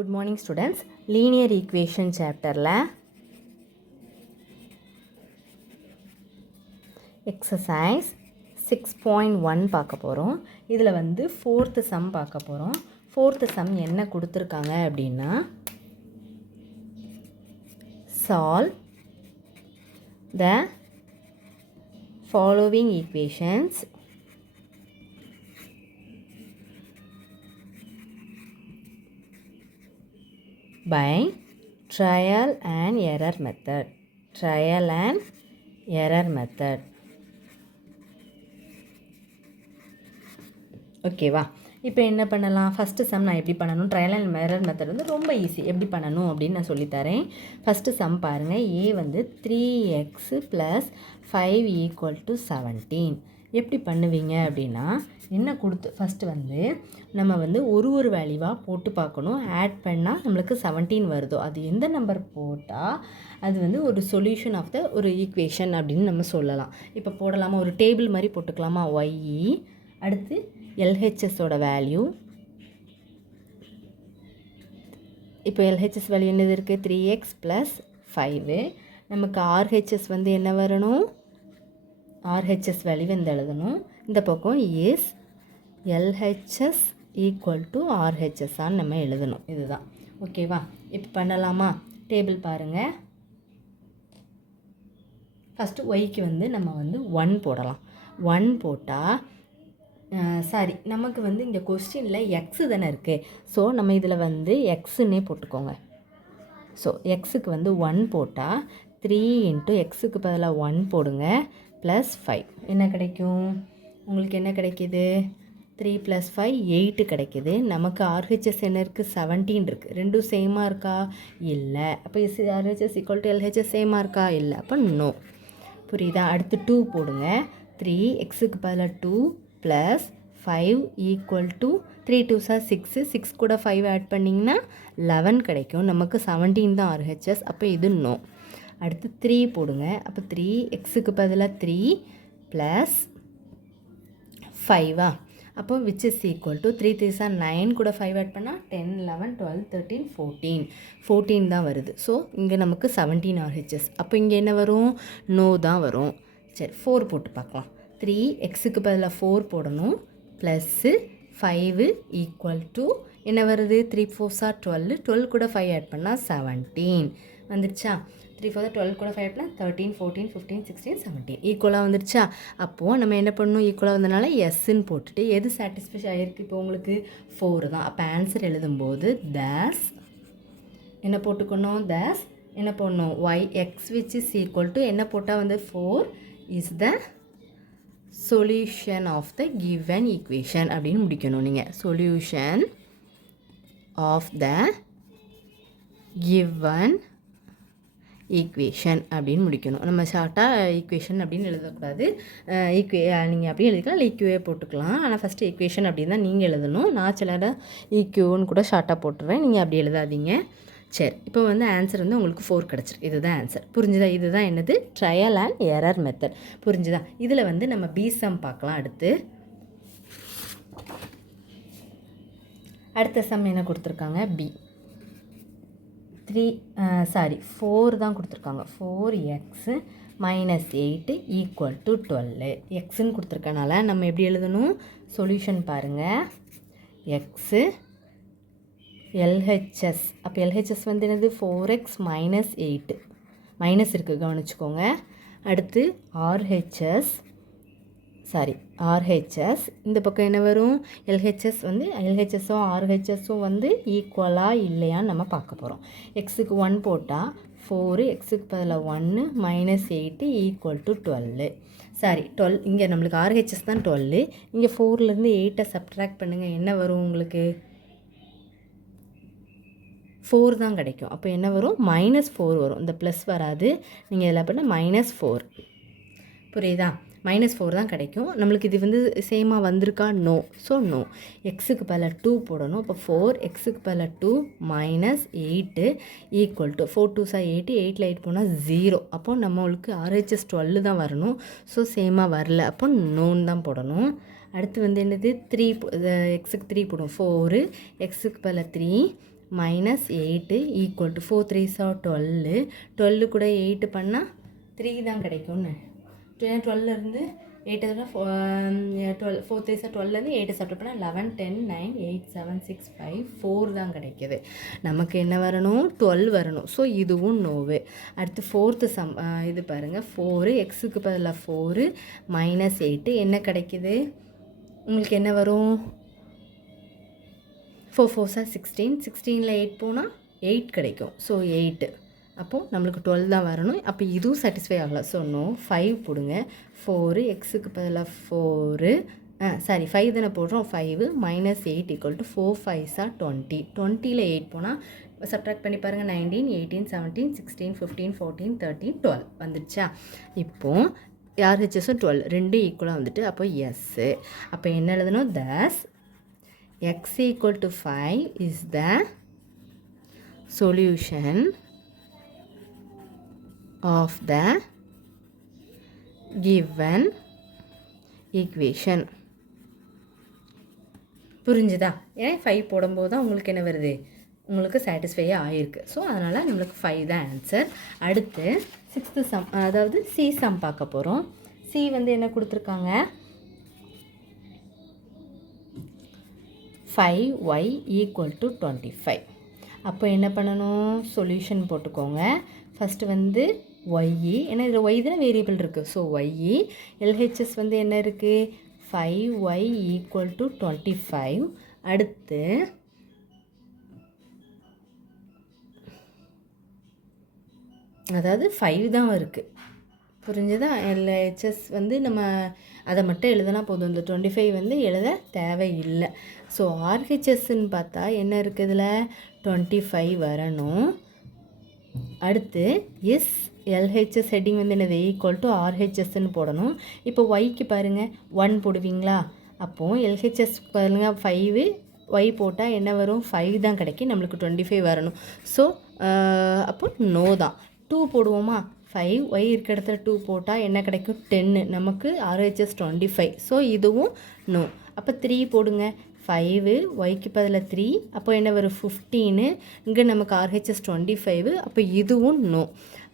Good morning students. Linear equation சாப்டரில் exercise 6.1 பார்க்க போகிறோம். இதில் வந்து ஃபோர்த்து சம் பார்க்க போகிறோம். ஃபோர்த்து சம் என்ன கொடுத்துருக்காங்க அப்படின்னா, solve the following equations by trial and error method. Trial and error method. ஓகேவா? இப்போ என்ன பண்ணலாம்? ஃபஸ்ட்டு சம் நான் எப்படி பண்ணணும்? ட்ரையல் அண்ட் எரர் மெத்தட் வந்து ரொம்ப ஈஸி. எப்படி பண்ணணும் அப்படின்னு நான் சொல்லித்தரேன். ஃபஸ்ட்டு சம் பாருங்கள். ஏ வந்து 3x + 5 = 17. எப்படி பண்ணுவீங்க அப்படின்னா, என்ன கொடுத்து ஃபஸ்ட்டு வந்து நம்ம வந்து ஒரு வேல்யூவாக போட்டு பார்க்கணும். ஆட் பண்ணால் நம்மளுக்கு 17 வருதோ, அது எந்த நம்பர் போட்டால் அது வந்து ஒரு சொல்யூஷன் ஆஃப் த ஒரு ஈக்குவேஷன் அப்படின்னு நம்ம சொல்லலாம். இப்போ போடலாமா? ஒரு டேபிள் மாதிரி போட்டுக்கலாமா? ஒய், அடுத்து எல்ஹெச்எஸோட வேல்யூ. இப்போ எல்ஹெச்எஸ் வேல்யூ என்னது இருக்குது? 3x + 5. நமக்கு ஆர்ஹெச்எஸ் வந்து என்ன வரணும்? ஆர்ஹெச்எஸ் வேல்யூ வந்து எழுதணும். இந்த பக்கம் இஸ் எல்ஹெச்எஸ் = ஆர்ஹெச்எஸ்ஸான்னு நம்ம எழுதணும். இதுதான். ஓகேவா? இப்போ பண்ணலாமா? டேபிள் பாருங்கள். ஃபஸ்ட்டு ஒய்க்கு வந்து நம்ம வந்து 1 போடலாம். 1 போட்டால் நமக்கு வந்து இங்கே கொஸ்டினில் எக்ஸு தானே இருக்குது. ஸோ நம்ம இதில் வந்து எக்ஸுன்னே போட்டுக்கோங்க. ஸோ எக்ஸுக்கு வந்து 1 போட்டால் 3 × எக்ஸுக்கு பதிலாக 1 போடுங்க +5 என்ன கிடைக்கும்? உங்களுக்கு என்ன கிடைக்கிது? 3 + 5 8 கிடைக்கிது. நமக்கு ஆர்ஹெச்எஸ் என்ன இருக்குது? 17 இருக்குது. ரெண்டும் சேமாக இருக்கா? இல்லை. அப்போ ஆர்ஹெச்எஸ் = எல்ஹெச்எஸ் சேமாக இருக்கா? இல்லை. அப்போ நோ. புரியுதா? அடுத்து 2 போடுங்க. 3 எக்ஸுக்கு பதிலாக 2 + 5 = 3 2 6. 6 கூட 5 ஆட் பண்ணிங்கன்னா 11 கிடைக்கும். நமக்கு 17 தான் ஆர்ஹெச்எஸ். அப்போ இது நோ. அடுத்து 3 போடுங்க. அப்போ 3 எக்ஸுக்கு பதிலாக 3 + 5 அப்போ விச் இஸ் ஈக்குவல் டு 3 3 9 கூட 5 ஆட் பண்ணால் 10 11 12 13 14 14 தான் வருது. ஸோ இங்கே நமக்கு 17 ஆர்ஹெச்எஸ். அப்போ இங்கே என்ன வரும்? நோ தான் வரும். சரி, 4 போட்டு பார்க்கலாம். 3 எக்ஸுக்கு பதிலாக 4 போடணும் +5 = என்ன வருது? 3 4 12 12 கூட 5 ஆட் பண்ணால் 17 வந்துடுச்சா? 3 4 12 கூட 5 பண்ணால் 13 14 15 16 17 ஈக்குவலாக வந்துடுச்சா? அப்போது நம்ம என்ன பண்ணணும்? ஈக்குவலாக வந்தனால எஸ்ன்னு போட்டுட்டு எது சாட்டிஸ்ஃபை ஆகிருக்கு? இப்போ உங்களுக்கு 4 தான். அப்போ ஆன்சர் எழுதும்போது தேஸ் என்ன போட்டுக்கணும்? தேஸ் என்ன போடணும்? Y X which is equal to என்ன போட்டால் வந்து 4 is the solution of the given equation அப்படின்னு முடிக்கணும் நீங்கள். Solution of the given equation அப்படின்னு முடிக்கணும். நம்ம ஷார்ட்டாக ஈக்குவேஷன் அப்படின்னு எழுதக்கூடாது. நீங்கள் அப்படியே எழுதிக்கலாம், இல்லை ஈக்குவே போட்டுக்கலாம். ஆனால் ஃபஸ்ட்டு ஈக்குவேஷன் அப்படின்னு தான் நீங்கள் எழுதணும். நான் சிலரை ஈக்குன்னு கூட ஷார்ட்டாக போட்டுருவேன். நீங்கள் அப்படி எழுதாதீங்க. சரி, இப்போ வந்து ஆன்சர் வந்து உங்களுக்கு 4 கிடச்சிருக்கு. இதுதான் ஆன்சர். புரிஞ்சுதா? இதுதான் என்னது? Trial and error method. புரிஞ்சுதா? இதில் வந்து நம்ம பி-சம் பார்க்கலாம். அடுத்த சம் என்ன கொடுத்துருக்காங்க? பி 4 தான் கொடுத்துருக்காங்க. 4x - 8 = 12. எக்ஸுன்னு கொடுத்துருக்கனால நம்ம எப்படி எழுதணும்? சொல்யூஷன் பாருங்கள். X LHS. அப்போ எல்ஹெச்எஸ் வந்து என்னது? 4x - 8 மைனஸ் இருக்குது, கவனிச்சுக்கோங்க. அடுத்து ஆர்ஹெச்எஸ் இந்த பக்கம் என்ன வரும்? எல்ஹெச்எஸ் வந்து எல்ஹெச்எஸும் ஆர்ஹெச்எஸும் வந்து ஈக்குவலாக இல்லையான்னு நம்ம பார்க்க போகிறோம். எக்ஸுக்கு 1 போட்டால் 4 எக்ஸுக்கு பதிலாக 1 - 8 = 12. 12 இங்கே நம்மளுக்கு ஆர்ஹெச்எஸ் தான் 12. இங்கே 4லேருந்து 8 சப்ட்ராக்ட் பண்ணுங்கள். என்ன வரும் உங்களுக்கு? 4 தான் கிடைக்கும். அப்போ என்ன வரும்? -4 வரும். இந்த ப்ளஸ் வராது. நீங்கள் இதில் பண்ண -4. புரியுதா? -4 தான் கிடைக்கும். நம்மளுக்கு இது வந்து சேமாக வந்திருக்கா? நோ. So no. எக்ஸுக்கு பதிலாக 2 போடணும். அப்போ 4 எக்ஸுக்கு பதிலாக 2 -8 = 4 2 8 8ல் 8 போனால் 0. அப்போ நம்மளுக்கு ஆர்ஹெச்எஸ் 12 தான் வரணும். ஸோ சேமாக வரல. அப்போ நோன்னு தான் போடணும். அடுத்து வந்து என்னது? 3 எக்ஸுக்கு 3 போடும். 4 எக்ஸுக்கு பதிலாக 3 minus 8 equal to 4 3s are 12. 12 கூட 8 பண்ணால் 3 தான் கிடைக்கும்னு. 12 இருந்து 8 12 4 3s are 12 8 சப்ட் பண்ணால் 11 10 9 8 7 6 5 4 தான் கிடைக்கிது. நமக்கு என்ன வரணும்? 12 வரணும். ஸோ இதுவும் நோவு. அடுத்து ஃபோர்த்து இது பாருங்கள், 4 எக்ஸுக்கு பதிலாக 4 மைனஸ் 8 என்ன கிடைக்கிது? உங்களுக்கு என்ன வரும்? 4 4s are 16. 16ல் 8 போனால் 8 கிடைக்கும். ஸோ 8. அப்போது நம்மளுக்கு 12 தான் வரணும். அப்போ இதுவும் சாட்டிஸ்ஃபை ஆகலாம். So no. 5 போடுங்க. 4 எக்ஸுக்கு பதிலாக 4 5 தானே போடுறோம். 5 minus 8 equal to 4 5s are 20. 20ல் 8 போனால் சப்ட்ராக்ட் பண்ணி பாருங்கள். 19 18 17 16 15 14 13 12 வந்துடுச்சா? இப்போது ஆர்ஹெச்எஸும் 12 ரெண்டும் ஈக்குவலாக வந்துட்டு அப்போ எஸ்ஸு. அப்போ என்ன எழுதணும்? தஸ் x equal to 5 is the solution of the given equation. புரிஞ்சுதா? ஏன்னா 5 போடும்போது தான் உங்களுக்கு என்ன வருது? உங்களுக்கு சாட்டிஸ்ஃபையாக ஆகிருக்கு. ஸோ அதனால் நம்மளுக்கு 5 தான் ஆன்சர். அடுத்து 6th சம், அதாவது சி சம் பார்க்க போகிறோம். சி வந்து என்ன கொடுத்துருக்காங்க? 5y equal to 25. அப்போ என்ன பண்ணணும்? சொல்யூஷன் போட்டுக்கோங்க. ஃபஸ்ட்டு வந்து y, ஏன்னா இதில் y தானே வேரியபிள் இருக்குது. ஸோ y LHS வந்து என்ன இருக்குது? 5y equal to 25. அடுத்து அதாவது 5 தான் இருக்குது. புரிஞ்சுதா? LHS வந்து நம்ம அதை மட்டும் எழுதுனா போதும். இந்த 25 வந்து எழுத தேவையில்லை. ஸோ ஆர்ஹெச்எஸ்ன்னு பார்த்தா என்ன இருக்குது? இதில் 25 வரணும். அடுத்து எஸ் எல்ஹெச்எஸ் ஹெட்டிங் வந்து என்னது? ஈக்குவல் டு ஆர்ஹெச்எஸ்ன்னு போடணும். இப்போ ஒய்க்கு பாருங்கள் 1 போடுவீங்களா? அப்போது எல்ஹெச்எஸ் பாருங்கள் 5 ஒய் போட்டால் என்ன வரும்? 5 தான் கிடைக்கும். நம்மளுக்கு 25 வரணும். ஸோ அப்போ நோ தான். 2 போடுவோமா? 5 ஒய் இருக்க இடத்துல 2 போட்டால் என்ன கிடைக்கும்? 10. நமக்கு ஆர்ஹெச்எஸ் 25. ஸோ இதுவும் நோ. அப்போ 3 போடுங்க. 5 ஒய்க்கு பதில் 3 அப்போ என்ன வரும்? 15. இங்கே நமக்கு ஆர்ஹெச்எஸ் 25. அப்போ இதுவும் நோ.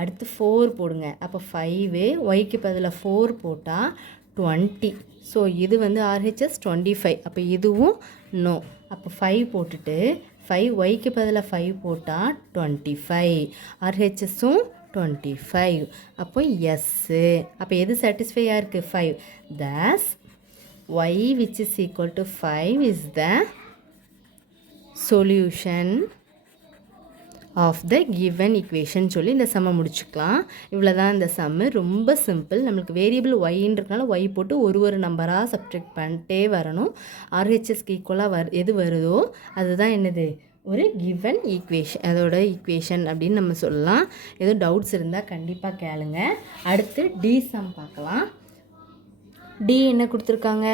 அடுத்து 4 போடுங்க. அப்போ 5 ஒய்க்கு பதில் 4 போட்டால் 20. ஸோ இது வந்து ஆர்ஹெச்எஸ் 25. அப்போ இதுவும் நோ. அப்போ 5 போட்டுட்டு 5 ஒய்க்கு பதில் 5 போட்டால் 25. ஆர்ஹெச்எஸும் 25. அப்போ எஸ்ஸு. அப்போ எது சாட்டிஸ்ஃபையாக இருக்குது? 5. thus y which is equal to 5 is the solution of the given equation சொல்லி இந்த சம்மை முடிச்சுக்கலாம். இவ்வளோ தான் இந்த சம்மு. ரொம்ப சிம்பிள். நம்மளுக்கு வேரியபிள் ஒய்ன்றதுனால ஒய் போட்டு ஒரு நம்பராக சப்ட்ராக்ட் பண்ணிட்டே வரணும். ஆர்ஹெச்எஸ்க்கு ஈக்குவலாக எது வருதோ அதுதான் என்னது? ஒரு கிவன் ஈக்குவேஷன், அதோட ஈக்குவேஷன் அப்படின்னு நம்ம சொல்லலாம். எதுவும் டவுட்ஸ் இருந்தால் கண்டிப்பாக கேளுங்க. அடுத்து டி சம் பார்க்கலாம். டி என்ன கொடுத்துருக்காங்க?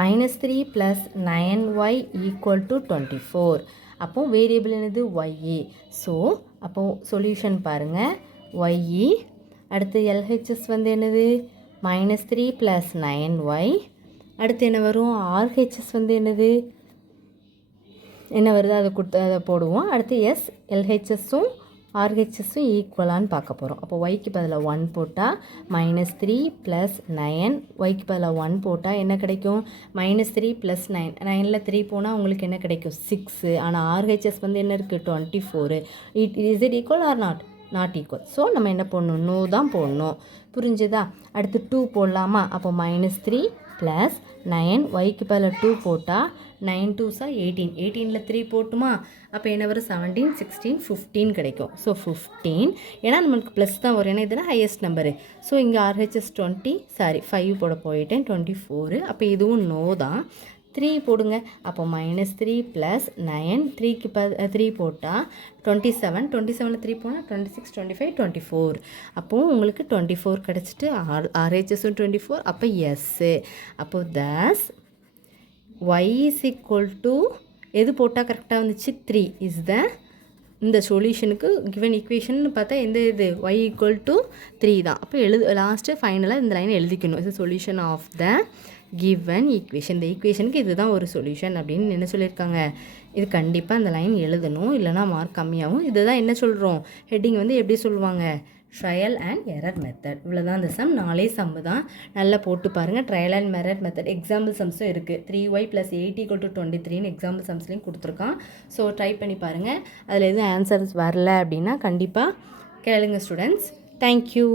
-3 + 9y = 24. அப்போது வேரியபிள் என்னது? ஒய். ஸோ அப்போது சொல்யூஷன் பாருங்கள். ஒய் அடுத்து எல்ஹெச்எஸ் வந்து என்னது? -3 + 9y. அடுத்து என்ன வரும்? ஆர்ஹெச்எஸ் வந்து என்னது? என்ன வருது? அதை போடுவோம். அடுத்து எஸ் எல்ஹெச்எஸும் ஆர்ஹெச்எஸும் ஈக்குவலான்னு பார்க்க போகிறோம். அப்போ ஒய்க்கு பதில் 1 போட்டால் -3 + 9 ஒய்க்கு பதில் 1 போட்டால் என்ன கிடைக்கும்? -3 + 9 9ல் 3 போனால் உங்களுக்கு என்ன கிடைக்கும்? 6. ஆனால் ஆர்ஹெச்எஸ் வந்து என்ன இருக்குது? 24. Is it equal or not equal? So நம்ம என்ன போடணும்? நோ தான் போடணும். புரிஞ்சுதா? அடுத்து 2 போடலாமா? அப்போ -3 + 9 ஒய்க்கு பதில் 2 போட்டால் 9 2s are 18. 18ல் 3 போட்டுமா? அப்போ என்ன வரும்? 17 16 15 கிடைக்கும். ஸோ 15. ஏன்னா நம்மளுக்கு ப்ளஸ் தான் வரும். ஏன்னா இதுனா ஹையஸ்ட் நம்பரு. ஸோ இங்கே ஆர்ஹெச்எஸ் 5 போட போயிட்டேன் 24. அப்போ இதுவும் நோ தான். 3 போடுங்க. அப்போ -3 + 9 3க்கு 3 போட்டால் 27. 27ல் 3 போனால் 26 25 24. அப்போது உங்களுக்கு 24 கிடச்சிட்டு ஆர்ஹெச்எஸும் 24. அப்போ எஸ்ஸு. அப்போது தஸ் y = எது போட்டால் கரெக்டாக வந்துச்சு? 3 இஸ் த இந்த சொல்யூஷனுக்கு கிவன் ஈக்குவேஷன் பார்த்தா எந்த இது? y = 3 தான். அப்போ லாஸ்ட்டு ஃபைனலாக இந்த லைனை எழுதிக்கணும். இது solution of the given equation. இந்த ஈக்குவேஷனுக்கு இதுதான் ஒரு சொல்யூஷன் அப்படின்னு என்ன சொல்லியிருக்காங்க. இது கண்டிப்பாக அந்த லைன் எழுதணும், இல்லைனா மார்க் கம்மியாகும். இதுதான் என்ன சொல்கிறோம், ஹெட்டிங் வந்து எப்படி சொல்லுவாங்க, ட்ரையல் அண்ட் எரர் மெத்தட். இவ்வளோதான் அந்த சம். 4 சம்மு தான். நல்லா போட்டு பாருங்கள். Trial and error method example சம்ஸும் இருக்குது. 3y + 8 = 23 எக்ஸாம்பிள் சம்ஸ்லையும் கொடுத்துருக்கான். ஸோ ட்ரை பண்ணி பாருங்கள். அதில் எதுவும் ஆன்சர்ஸ் வரல அப்படின்னா கண்டிப்பாக கேளுங்க ஸ்டூடெண்ட்ஸ். தேங்க்யூ.